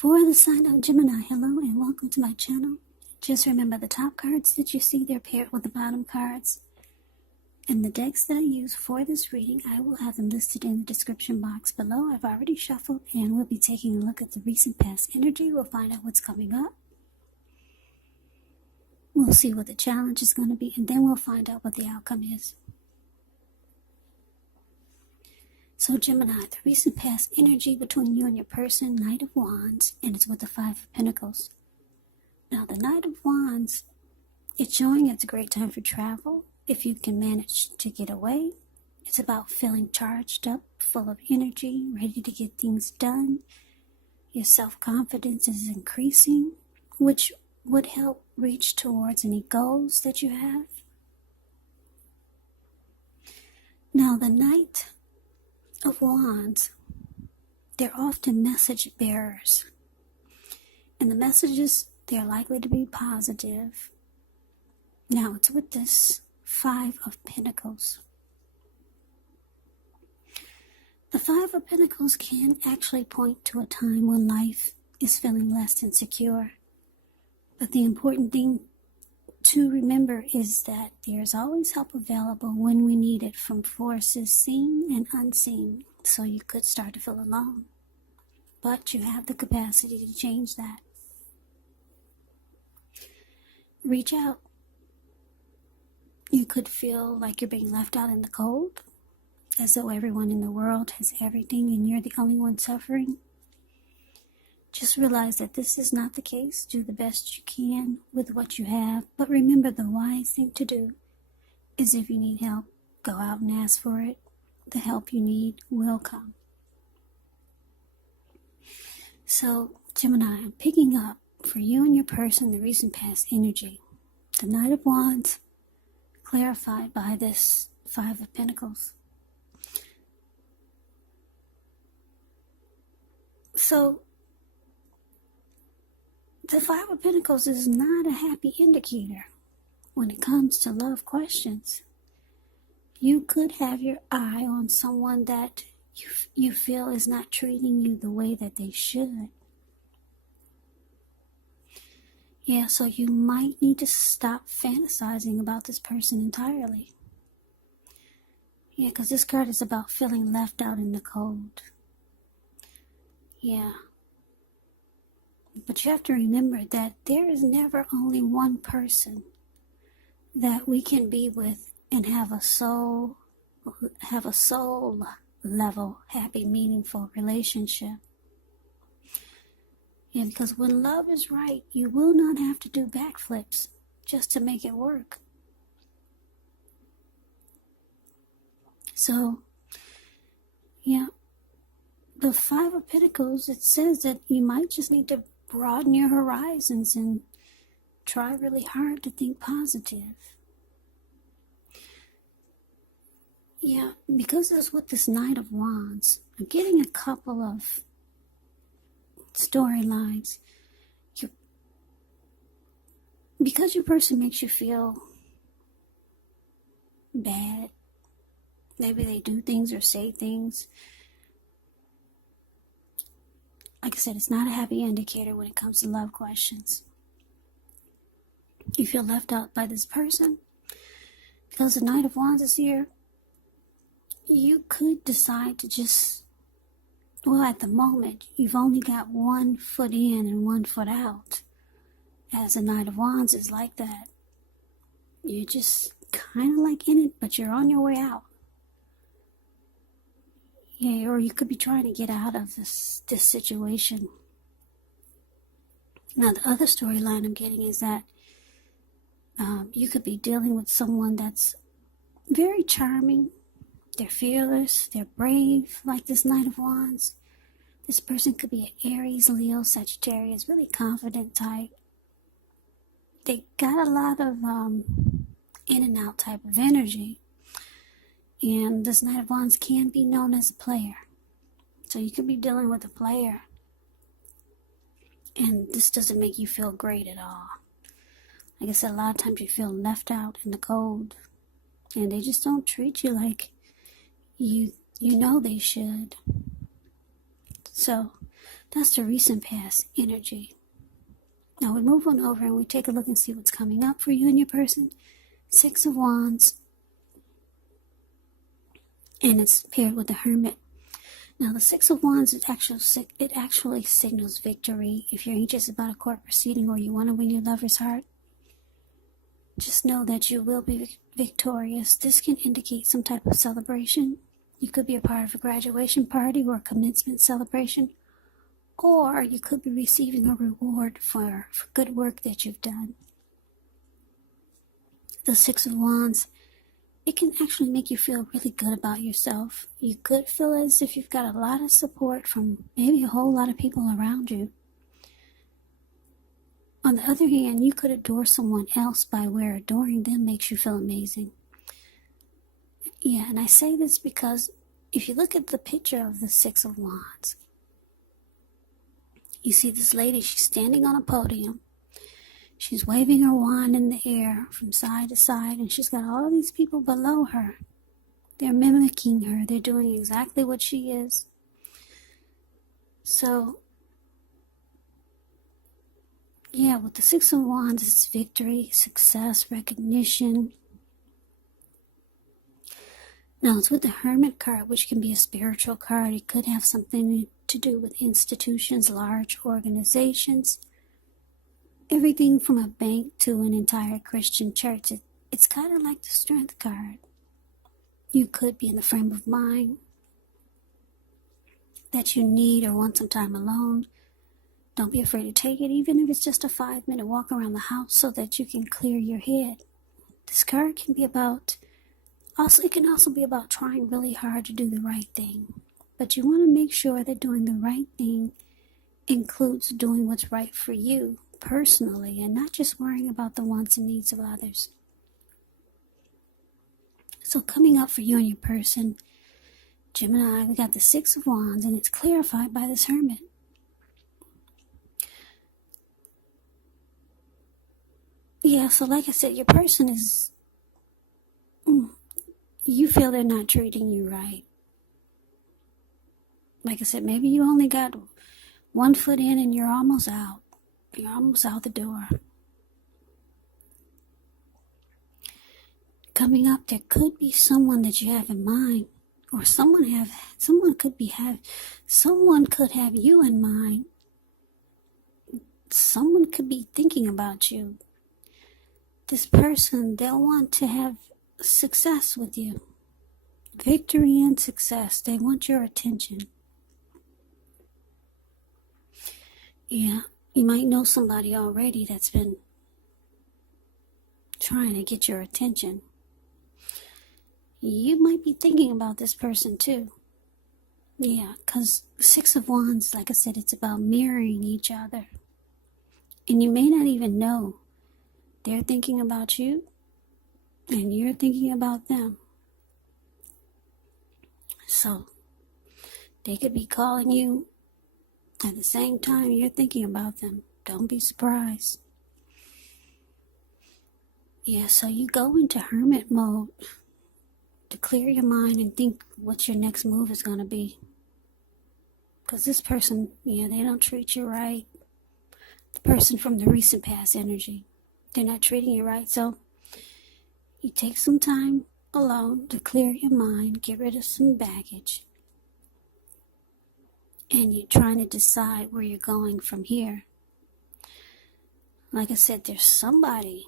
For the sign of Gemini, hello and welcome to my channel. Just remember the top cards that you see, they're paired with the bottom cards. And the decks that I use for this reading, I will have them listed in the description box below. I've already shuffled and we'll be taking a look at the recent past energy. We'll find out what's coming up. We'll see what the challenge is going to be, and then we'll find out what the outcome is. So Gemini, the recent past energy between you and your person, Knight of Wands, and it's with the Five of Pentacles. Now the Knight of Wands, it's showing it's a great time for travel. If you can manage to get away, it's about feeling charged up, full of energy, ready to get things done. Your self-confidence is increasing, which would help reach towards any goals that you have. Now the Knight of Wands, they're often message bearers, and the messages, they're likely to be positive. Now it's with this Five of Pentacles. The Five of Pentacles can actually point to a time when life is feeling less than secure, but the important thing to remember is that there's always help available when we need it from forces seen and unseen. So you could start to feel alone, but you have the capacity to change that. Reach out. You could feel like you're being left out in the cold, as though everyone in the world has everything and you're the only one suffering. Just realize that this is not the case. Do the best you can with what you have. But remember, the wise thing to do is if you need help, go out and ask for it. The help you need will come. So, Gemini, I'm picking up for you and your person the recent past energy. The Knight of Wands, clarified by this Five of Pentacles. So, the Five of Pentacles is not a happy indicator when it comes to love questions. You could have your eye on someone that you feel is not treating you the way that they should. Yeah, so you might need to stop fantasizing about this person entirely. Yeah, because this card is about feeling left out in the cold. Yeah. But you have to remember that there is never only one person that we can be with and have a soul level, happy, meaningful relationship. Yeah, because when love is right, you will not have to do backflips just to make it work. So, yeah, the Five of Pentacles, it says that you might just need to broaden your horizons and try really hard to think positive. Yeah, because it's with this Knight of Wands, I'm getting a couple of storylines. Because your person makes you feel bad, maybe they do things or say things. Like I said, it's not a happy indicator when it comes to love questions. You feel left out by this person. Because the Knight of Wands is here, you could decide to just, well, at the moment, you've only got 1 foot in and 1 foot out. As the Knight of Wands is like that. You're just kind of like in it, but you're on your way out. Yeah, or you could be trying to get out of this situation. Now, the other storyline I'm getting is that you could be dealing with someone that's very charming. They're fearless. They're brave, like this Knight of Wands. This person could be an Aries, Leo, Sagittarius, really confident type. They got a lot of in and out type of energy. And this Knight of Wands can be known as a player. So you could be dealing with a player. And this doesn't make you feel great at all. Like I said, a lot of times you feel left out in the cold. And they just don't treat you like you know they should. So That's the recent past energy. Now we move on over and we take a look and see what's coming up for you and your person. Six of Wands. And it's paired with the Hermit. Now the Six of Wands, it actually signals victory. If you're anxious about a court proceeding or you want to win your lover's heart, just know that you will be victorious. This can indicate some type of celebration. You could be a part of a graduation party or a commencement celebration. Or you could be receiving a reward for good work that you've done. The Six of Wands, it can actually make you feel really good about yourself. You could feel as if you've got a lot of support from maybe a whole lot of people around you. On the other hand, you could adore someone else by where adoring them makes you feel amazing. Yeah, and I say this because if you look at the picture of the Six of Wands, you see this lady, she's standing on a podium. She's waving her wand in the air from side to side, and she's got all these people below her. They're mimicking her. They're doing exactly what she is. So, yeah, with the Six of Wands, it's victory, success, recognition. Now, it's with the Hermit card, which can be a spiritual card. It could have something to do with institutions, large organizations. Everything from a bank to an entire Christian church. It's kind of like the Strength card. You could be in the frame of mind that you need or want some time alone. Don't be afraid to take it, even if it's just a 5-minute walk around the house so that you can clear your head. This card can be about, it can also be about trying really hard to do the right thing. But you want to make sure that doing the right thing includes doing what's right for you personally and not just worrying about the wants and needs of others. So coming up for you and your person, Gemini, we got the Six of Wands, and it's clarified by this Hermit. Yeah, so like I said, your person is, you feel they're not treating you right. Like I said, maybe you only got one foot in and you're almost out. You're almost out the door. Coming up, there could be someone that you have in mind, or someone could have you in mind. Someone could be thinking about you. This person, they'll want to have success with you. Victory and success. They want your attention. Yeah, you might know somebody already that's been trying to get your attention. You might be thinking about this person too. Yeah, because Six of Wands, like I said, it's about mirroring each other. And you may not even know they're thinking about you and you're thinking about them. So they could be calling you at the same time you're thinking about them. Don't be surprised. Yeah, so you go into Hermit mode to clear your mind and think what your next move is going to be. Because this person, they don't treat you right. The person from the recent past energy, they're not treating you right. So you take some time alone to clear your mind, get rid of some baggage. And you're trying to decide where you're going from here. Like I said, there's somebody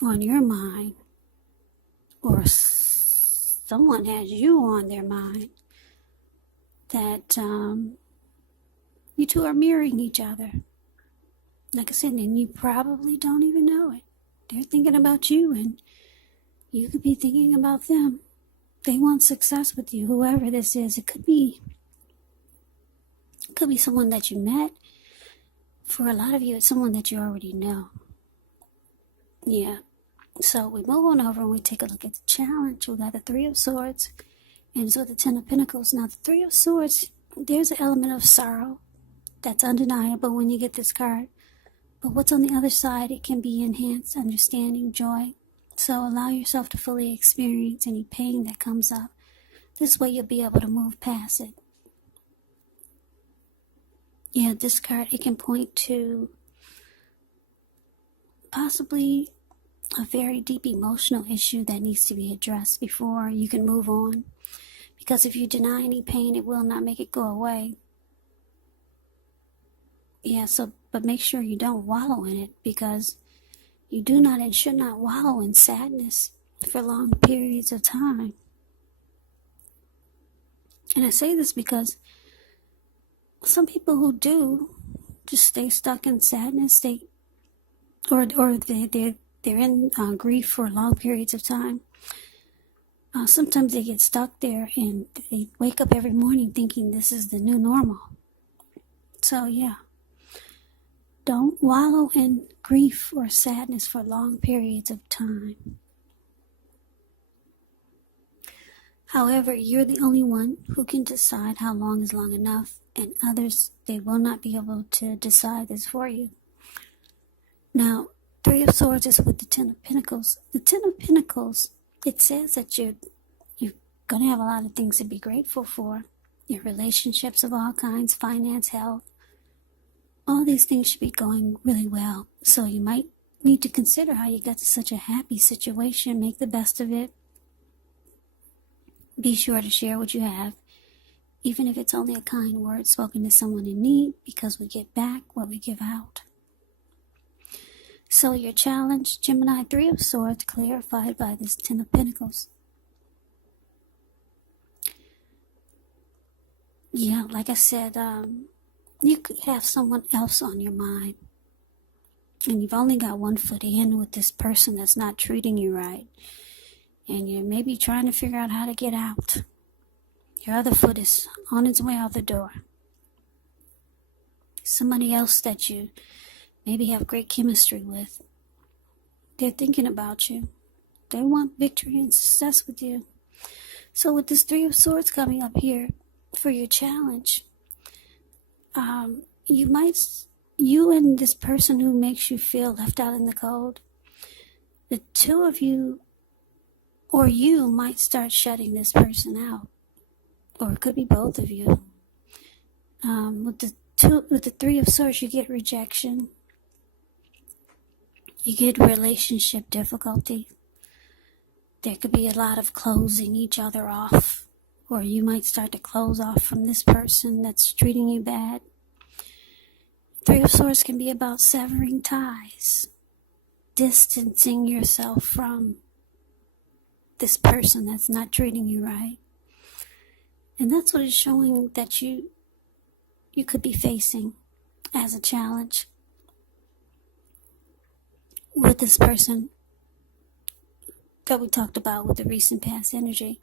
on your mind, or someone has you on their mind, that you two are mirroring each other. Like I said, and you probably don't even know it. They're thinking about you, and you could be thinking about them. They want success with you, whoever this is. It could be someone that you met. For a lot of you, it's someone that you already know. Yeah. So we move on over and we take a look at the challenge. We got the Three of Swords, and it's with the Ten of Pentacles. Now, the Three of Swords, there's an element of sorrow that's undeniable when you get this card. But what's on the other side, it can be enhanced understanding, joy. So allow yourself to fully experience any pain that comes up. This way you'll be able to move past it. Yeah, this card, it can point to possibly a very deep emotional issue that needs to be addressed before you can move on. Because if you deny any pain, it will not make it go away. Yeah, but make sure you don't wallow in it, because you do not and should not wallow in sadness for long periods of time. And I say this because some people who do just stay stuck in sadness, they're in grief for long periods of time. Sometimes they get stuck there and they wake up every morning thinking this is the new normal. So yeah, don't wallow in grief or sadness for long periods of time. However, you're the only one who can decide how long is long enough, and others, they will not be able to decide this for you. Now, Three of Swords is with the Ten of Pentacles. The Ten of Pentacles, it says that you're going to have a lot of things to be grateful for. Your relationships of all kinds, finance, health, all these things should be going really well. So you might need to consider how you got to such a happy situation. Make the best of it. Be sure to share what you have, even if it's only a kind word spoken to someone in need, because we get back what we give out. So your challenge, Gemini, Three of Swords, clarified by this Ten of Pentacles. Yeah, like I said, you could have someone else on your mind, and you've only got one foot in with this person that's not treating you right, and you're maybe trying to figure out how to get out. Your other foot is on its way out the door. Somebody else that you maybe have great chemistry with, they're thinking about you. They want victory and success with you. So with this Three of Swords coming up here for your challenge, you and this person who makes you feel left out in the cold, the two of you, or you might start shutting this person out, or it could be both of you. With the Three of Swords, you get rejection, you get relationship difficulty. There could be a lot of closing each other off, or you might start to close off from this person that's treating you bad. Three of Swords can be about severing ties, distancing yourself from this person that's not treating you right. And that's what it's showing that you could be facing as a challenge with this person that we talked about with the recent past energy.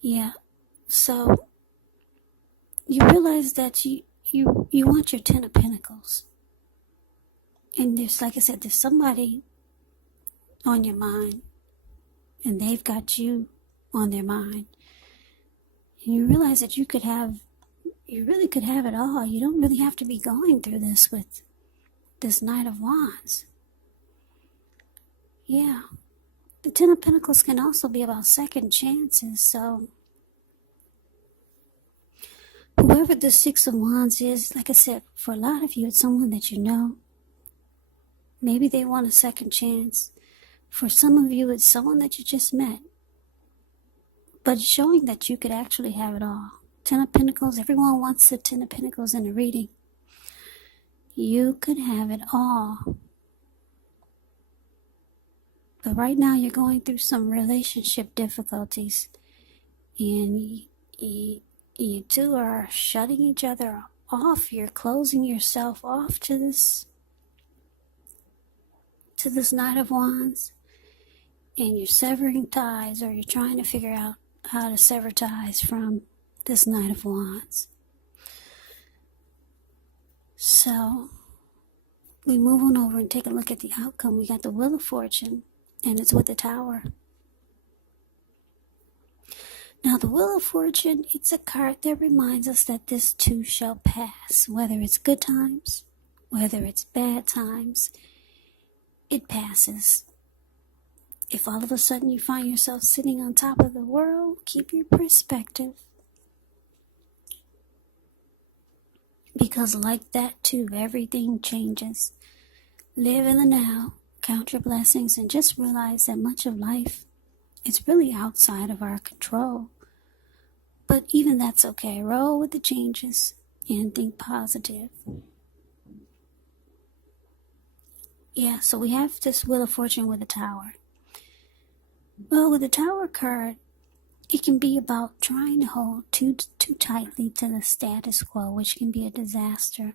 Yeah, so you realize that you want your Ten of Pentacles. And there's, like I said, there's somebody on your mind, and they've got you on their mind. And you realize that you really could have it all. You don't really have to be going through this with this Knight of Wands. Yeah. The Ten of Pentacles can also be about second chances. So whoever the Six of Wands is, like I said, for a lot of you, it's someone that you know. Maybe they want a second chance. For some of you, it's someone that you just met. But it's showing that you could actually have it all. Ten of Pentacles, everyone wants the Ten of Pentacles in a reading. You could have it all. But right now you're going through some relationship difficulties. And you two are shutting each other off. You're closing yourself off to this Knight of Wands. And you're severing ties, or you're trying to figure out how to sever ties from this Knight of Wands. So we move on over and take a look at the outcome. We got the Wheel of Fortune, and it's with the Tower. Now the Wheel of Fortune, it's a card that reminds us that this too shall pass. Whether it's good times, whether it's bad times, it passes. If all of a sudden you find yourself sitting on top of the world, keep your perspective. Because like that too, everything changes. Live in the now, count your blessings, and just realize that much of life is really outside of our control. But even that's okay. Roll with the changes and think positive. Yeah, so we have this Wheel of Fortune with a Tower. Well, with the Tower card, it can be about trying to hold too tightly to the status quo, which can be a disaster.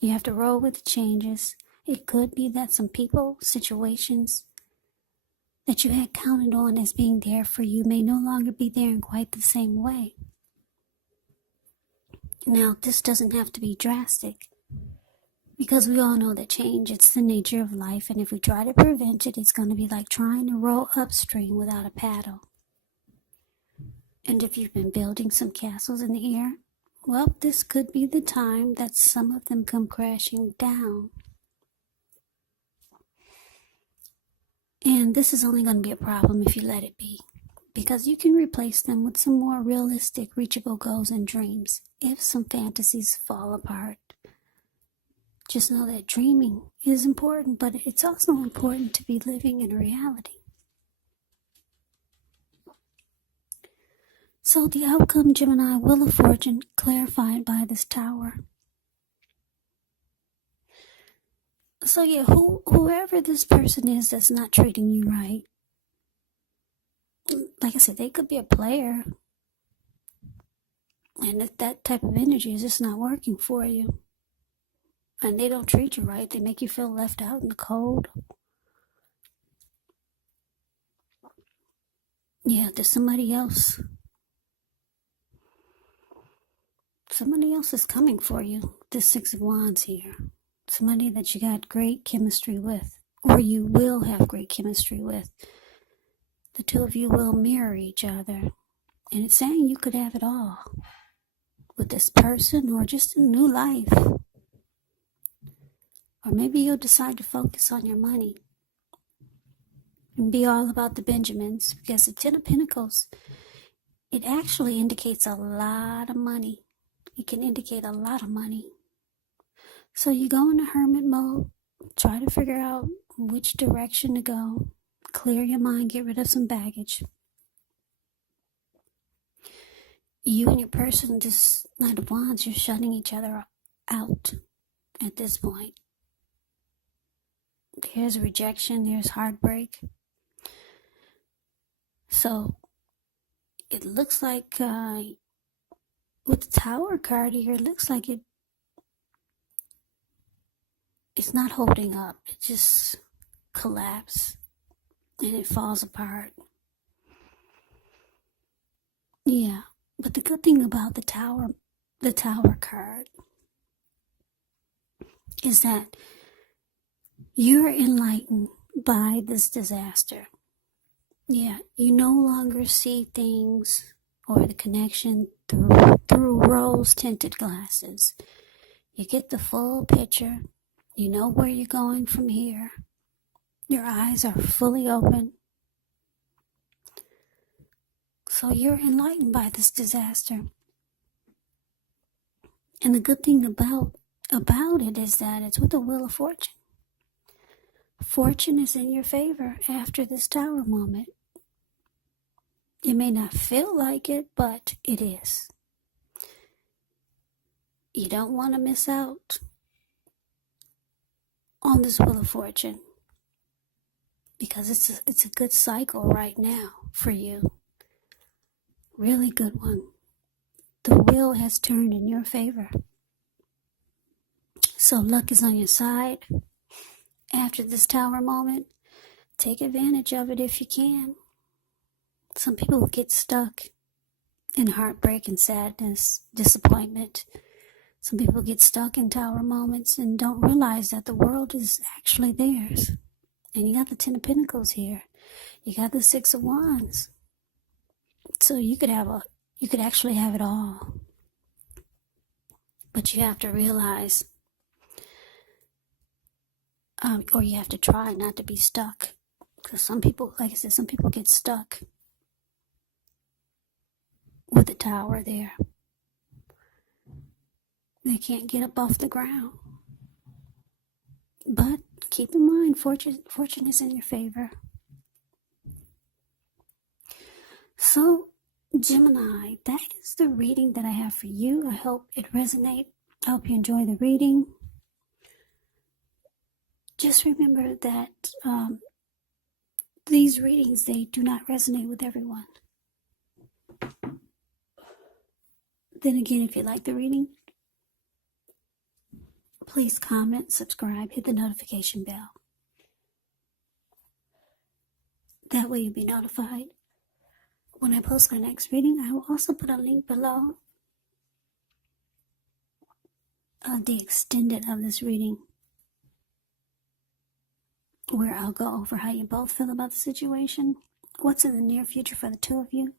You have to roll with the changes. It could be that some people, situations that you had counted on as being there for you may no longer be there in quite the same way. Now, this doesn't have to be drastic, because we all know that change, it's the nature of life, and if we try to prevent it, it's going to be like trying to row upstream without a paddle. And if you've been building some castles in the air, well, this could be the time that some of them come crashing down. And this is only going to be a problem if you let it be, because you can replace them with some more realistic, reachable goals and dreams if some fantasies fall apart. Just know that dreaming is important, but it's also important to be living in reality. So the outcome, Gemini, Wheel of Fortune, clarified by this Tower. So yeah, whoever this person is that's not treating you right, like I said, they could be a player, and if that type of energy is just not working for you, and they don't treat you right, they make you feel left out in the cold. Yeah, there's somebody else. Somebody else is coming for you. This Six of Wands here. Somebody that you got great chemistry with, or you will have great chemistry with. The two of you will mirror each other. And it's saying you could have it all with this person, or just a new life. Or maybe you'll decide to focus on your money and be all about the Benjamins, because the Ten of Pentacles, it actually indicates a lot of money. It can indicate a lot of money. So you go into hermit mode, try to figure out which direction to go, clear your mind, get rid of some baggage. You and your person, this Knight of Wands, you're shutting each other out at this point. There's rejection, there's heartbreak. So it looks like with the Tower card here, it looks like it's not holding up. It just collapses and it falls apart. Yeah, but the good thing about the Tower card is that you're enlightened by this disaster. Yeah, you no longer see things or the connection through rose-tinted glasses. You get the full picture. You know where you're going from here. Your eyes are fully open. So you're enlightened by this disaster. And the good thing about it is that it's with the Wheel of Fortune. Fortune is in your favor after this Tower moment. You may not feel like it, but it is. You don't want to miss out on this Wheel of Fortune, because it's a good cycle right now for you. Really good one. The wheel has turned in your favor. So luck is on your side. After this Tower moment, take advantage of it if you can. Some people get stuck in heartbreak and sadness, disappointment. Some people get stuck in Tower moments and don't realize that the world is actually theirs. And you got the Ten of Pentacles here. You got the Six of Wands. So you could actually have it all. But you have to realize, or you have to try not to be stuck. Because some people, like I said, some people get stuck with the Tower there. They can't get up off the ground. But keep in mind, fortune is in your favor. So, Gemini, that is the reading that I have for you. I hope it resonates. I hope you enjoy the reading. Just remember that these readings, they do not resonate with everyone. Then again, if you like the reading, please comment, subscribe, hit the notification bell. That way you'll be notified when I post my next reading. I will also put a link below of the extended of this reading, where I'll go over how you both feel about the situation, what's in the near future for the two of you,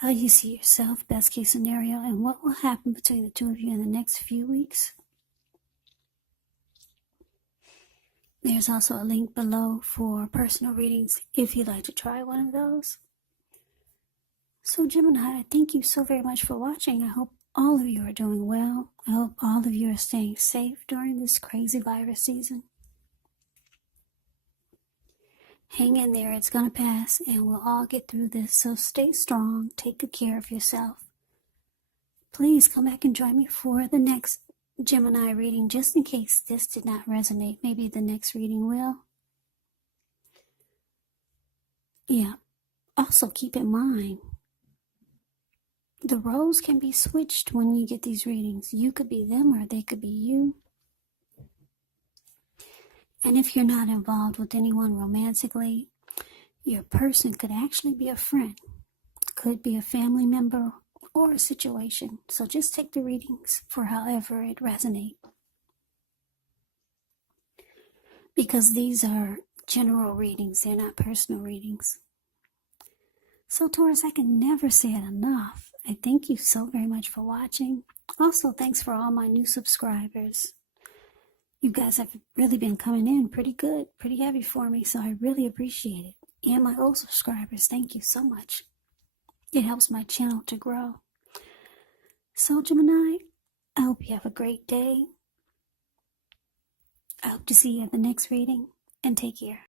how you see yourself, best case scenario, and what will happen between the two of you in the next few weeks. There's also a link below for personal readings if you'd like to try one of those. So Gemini, thank you so very much for watching. I hope all of you are doing well. I hope all of you are staying safe during this crazy virus season. Hang in there, it's going to pass, and we'll all get through this. So stay strong, take good care of yourself. Please come back and join me for the next Gemini reading, just in case this did not resonate. Maybe the next reading will. Yeah. Also keep in mind, the roles can be switched when you get these readings. You could be them or they could be you. And if you're not involved with anyone romantically, your person could actually be a friend, could be a family member, or a situation. So just take the readings for however it resonates. Because these are general readings, they're not personal readings. So Taurus, I can never say it enough. I thank you so very much for watching. Also, thanks for all my new subscribers. You guys have really been coming in pretty good, pretty heavy for me, so I really appreciate it. And my old subscribers, thank you so much. It helps my channel to grow. So Gemini, I hope you have a great day. I hope to see you at the next reading, and take care.